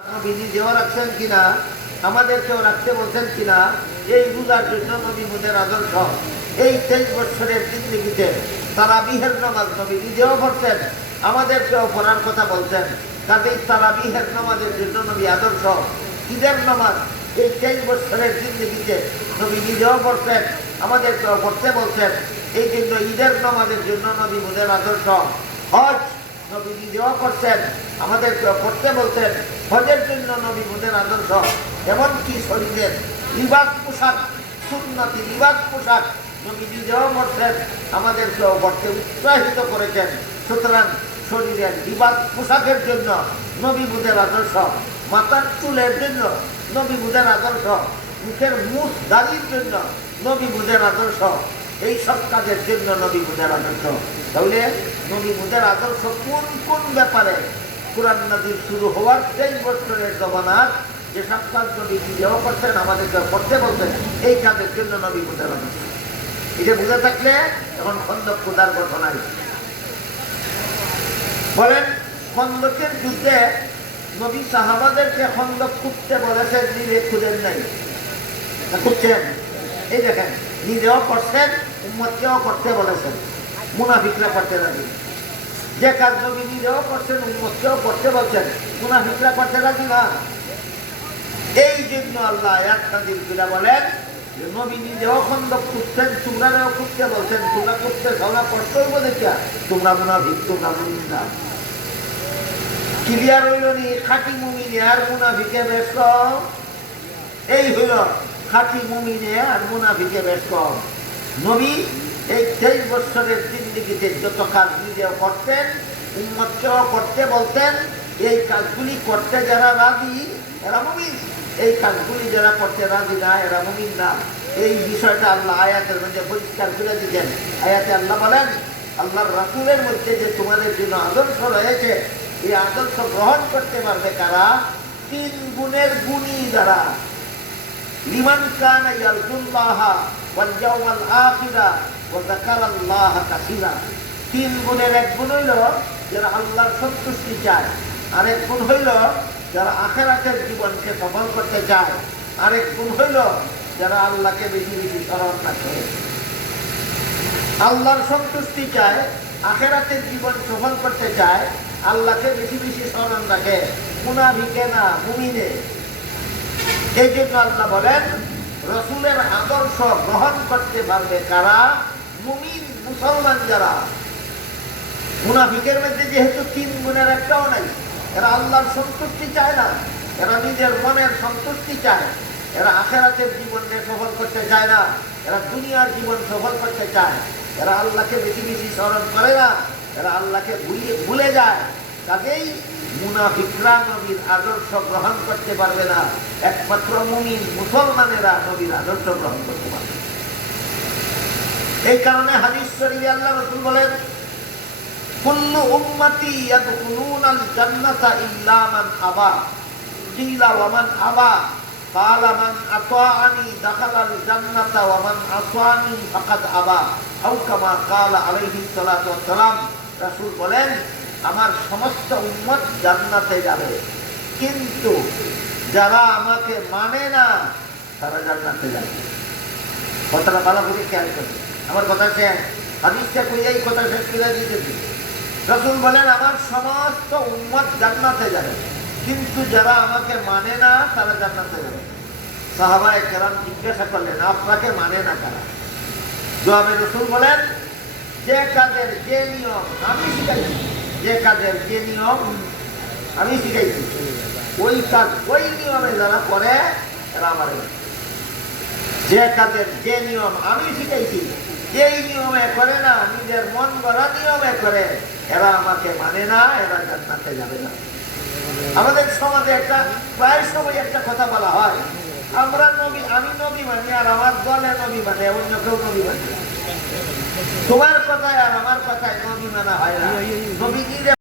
বিধি দেওয়া রাখছেন কিনা, আমাদেরকেও রাখতে বলছেন কিনা, এই রোজার জন্য নবী মুদের আদর্শ এই 23 বছরের জিন্দেগিতে তারাবিহের নামাজ নবী নিজেও পড়তেন, আমাদেরকেও পড়ার কথা বলছেন। কাজেই তারাবিহের নামাজের জন্য নবী আদর্শ। ঈদের নামাজ এই 23 বছরের জিন্দেগিতে নবী নিজেও পড়তেন, আমাদেরকেও পড়তে বলছেন। এই জন্য ঈদের নামাজের জন্য নবী মুদের আদর্শ। হজ নবী নিজেও করছেন, আমাদেরকে করতে বলতেন, হজের জন্য নবী মুদের আদর্শ। এমনকি শরীরের লিবাস পোশাক, সুন্নতি লিবাস পোশাক নবী নিজেও করছেন, আমাদেরকেও করতে উৎসাহিত করেছেন। সুতরাং শরীরের লিবাস পোশাকের জন্য নবী মুদের আদর্শ, মাথার চুলের জন্য নবী মুদের আদর্শ, মুখের মুখ দাড়ির জন্য নবী মুদের আদর্শ, এই সব কাজের জন্য নবী মুদের আদর্শ। তাহলে নবী মুদের আদর্শ কোন কোন ব্যাপারে? কুরআন নাযিল শুরু হওয়ার 23 বছরের জমানার যে সব কাজ নবী নিজেও করতেন, আমাদেরকে করতে বলতেন, এই কাজের জন্য নবী মুদের আদর্শ। এটা বুঝে থাকলে এখন খন্দক খোদার ঘটনায় বলেন, খন্দকের যুদ্ধে নবী সাহাবাদেরকে খন্দক খুঁজতে বলেছেন, নিজে খুঁজেন নাই, খুঁজছেন। এই দেখেন, নিজেও করছেন, উম্মতকেও করতে বলেছেন, মুনাফিকরা করতে রাজি। যে কাজ নবী নিজেও করছেন, উম্মতকেও করতে বলছেন, মুনাফিকরা করতে রাজি না। এই জন্য আল্লাহ আয়াত নাযিল করে বলেন যে নবী নিজেও খন্দক খুঁজছেন, তোমরাও খুঁজতে বলছেন, তোমরা খুঁজতে সবাই করতেই বলেছে, তোমরা মুনাফিক, তোমরা মুমিন না। ক্লিয়ার হইল নি? খাঁটি মুমিনে আর মুনাফিকে বেশ কম। এই হইল খাঁটি মুমিনে আর মুনাফিকে বেশ কম। নবী এই 23 বছরের জিন্দেগিতে যত কাজ নিজেও করতেন, উম্মতকেও করতে বলতেন, এই কাজগুলি করতে যারা রাজি এরা মুমিন, এই কাজগুলি যারা করতে রাজি না এরা মুমিন না। এই বিষয়টা আল্লাহ আয়াতের মধ্যে পরিষ্কার করে দিতেন। আয়াতে আল্লাহ বলেন, আল্লাহর রাসূলের মধ্যে যে তোমাদের জন্য আদর্শ রয়েছে, এই আদর্শ গ্রহণ করতে পারবে কারা? 3 গুণের গুণী যারা। লিমান কানা ইয়ারজুল্লাহ ওয়াল ইয়াউমাল আখিরা ওয়া যাকারাল্লাহ কাসীরা। 3 গুণের এক গুণ হইল যারা আল্লাহর সন্তুষ্টি চায়, আরেক গুণ হইল যারা আখিরাতের জীবনকে সফল করতে চায়, আরেক গুণ হইল যারা আল্লাহকে বেশি বেশি স্মরণ রাখে। আল্লাহর সন্তুষ্টি চায়, আখিরাতের জীবন সফল করতে চায়, আল্লাহকে বেশি বেশি স্মরণ রাখে, মুনাফিকে না, মুমিনে। এই জন্য আল্লাহ বলেন, রাসূলের আদর্শ গ্রহণ করতে পারবে কারা? মুমিন, মুসলমান যারা। মুনাফিকের মধ্যে যেহেতু 3 গুণের একটাও নাই, এরা আল্লাহর সন্তুষ্টি চায় না, এরা নিজের মনের সন্তুষ্টি চায়, এরা আখিরাতের জীবনকে সফল করতে চায় না, এরা দুনিয়ার জীবন সফল করতে চায়, এরা আল্লাহকে বেশি বেশি স্মরণ করে না, এরা আল্লাহকে ভুলে যায়। কাজেই মুনাফিকরা নবীর আদর্শ গ্রহণ করতে পারবে না, একমাত্র মুমিন মুসলমানেরা নবীর আদর্শ গ্রহণ করতে পারবে। এই কারণে হাদিস শরীফে আল্লাহ রাসূল বলেন, কুল্লু উম্মতি ইয়াদখুলুনাল জান্নাতা ইল্লা মান আবা। কিলা ওয়া মান আবা? ক্বালা মান আতাআনি দাখালাল জান্নাতা ওয়া মান আসানি ফাকাদ আবা। আও কামা ক্বালা আলাইহিস সালাতু ওয়াস সালাম। রাসূল বলেন, আমার সমস্ত উম্মত জান্নাতে যাবে, কিন্তু যারা আমাকে মানে না তারা জান্নাতে যাবে। কথাটা ভালো করে খেয়াল করবে, আমার কথা শেষ। হাদিসটা কইয়াই কথা শেষ করে দিতেছি। রাসূল বলেন, আমার সমস্ত উম্মত জান্নাতে যাবে, কিন্তু যারা আমাকে মানে না তারা জান্নাতে যাবে। সাহাবায়ে কেরাম জিজ্ঞাসা করলেন, আপনাকে মানে না কারা? জবাবে রাসূল বলেন, যে কাজের যে নিয়ম আমি শিখাইছি, যে কাজের যে নিয়ম আমি শিখাইছি, ওই কাজ ওই নিয়মে যারা করে এরা আমার। যে কাজের যে নিয়ম আমি শিখাইছি, যেই নিয়মে করে না, নিজের মন গড়া নিয়মে করে, এরা আমাকে মানে না, এরা জান্নাতে যাবে না। আমাদের সমাজে একটা প্রায় সময় একটা কথা বলা হয়, আমরা নবী, আমি নবী মানি আর আমার দলে নবী মানে, অন্য কেউ নবী মানে। তোমার কথায় আর আমার কথায় নবী মানা হয় না। নবী